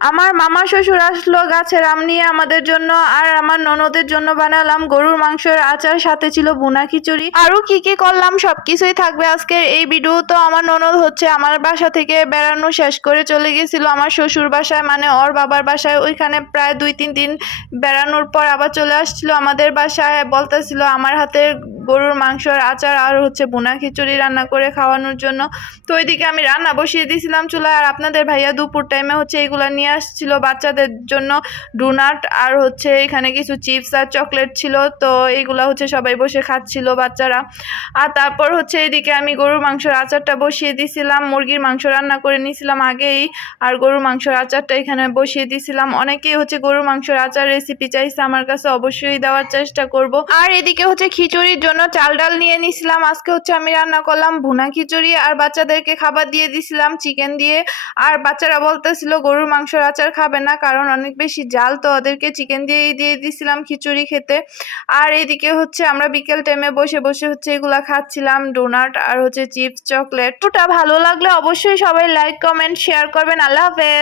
আমার মামা শ্বশুর আসলো গাছের আম নিয়ে আমাদের জন্য, আর আমার ননদের জন্য বানালাম গরুর মাংসের আচার, সাথে ছিল ভুনা খিচুড়ি। আরো কি কি করলাম সবকিছুই থাকবে আজকের এই ভিডিও। তো আমার ননদ হচ্ছে আমার বাসা থেকে বেড়ানো শেষ করে চলে গেছিল আমার শ্বশুর বাসায়, মানে ওর বাবার বাসায়। ওইখানে প্রায় 2-3 দিন বেড়ানোর পর আবার চলে আসছিল আমাদের বাসায়, বলতেছিল আমার হাতের গরুর মাংসের আচার আর হচ্ছে ভুনা খিচুড়ি রান্না করে খাওয়ানোর জন্য। তো ওইদিকে আমি রান্না বসিয়ে দিয়েছিলাম চুলায়, আর আপনাদের ভাইয়া দুপুর টাইমে হচ্ছে এগুলা নিয়ে আসছিল বাচ্চাদের জন্য, ডোনাট আর হচ্ছে এখানে কিছু চিপস আর চকলেট ছিল। তো এইগুলা হচ্ছে সবাই বসে খাচ্ছিল বাচ্চারা। আর তারপর হচ্ছে এদিকে আমি গরুর মাংসের আচারটা বসিয়ে দিয়েছিলাম, মুরগির মাংস রান্না করে নিয়েছিলাম আগেই, আর গরুর মাংসের আচারটা এখানে বসিয়ে দিয়েছিলাম। অনেকেই হচ্ছে গরুর মাংসের আচার রেসিপি চাইছে আমার কাছে, অবশ্যই দেওয়ার চেষ্টা করব। আর এদিকে হচ্ছে খিচুড়ির জন্য চাল ডাল নিয়ে নিছিলাম। আজকে হচ্ছে আমি রান্না করলাম ভুনা খিচুড়ি, আর বাচ্চাদেরকে খাবার দিয়ে দিছিলাম চিকেন দিয়ে। আর বাচ্চারা বলতেছিল গরুর মাংসের আচার খাবে না, কারণ অনেক বেশি জাল, তো ওদেরকে চিকেন দিয়েই দিয়ে দিছিলাম খিচুড়ি খেতে। আর এদিকে হচ্ছে আমরা বিকেল টাইমে বসে বসে হচ্ছে এগুলা খাচ্ছিলাম, ডোনাট আর হচ্ছে চিপস চকলেট। ওটা ভালো লাগলে অবশ্যই সবাই লাইক কমেন্ট শেয়ার করবেন। আল্লাহ হাফেজ।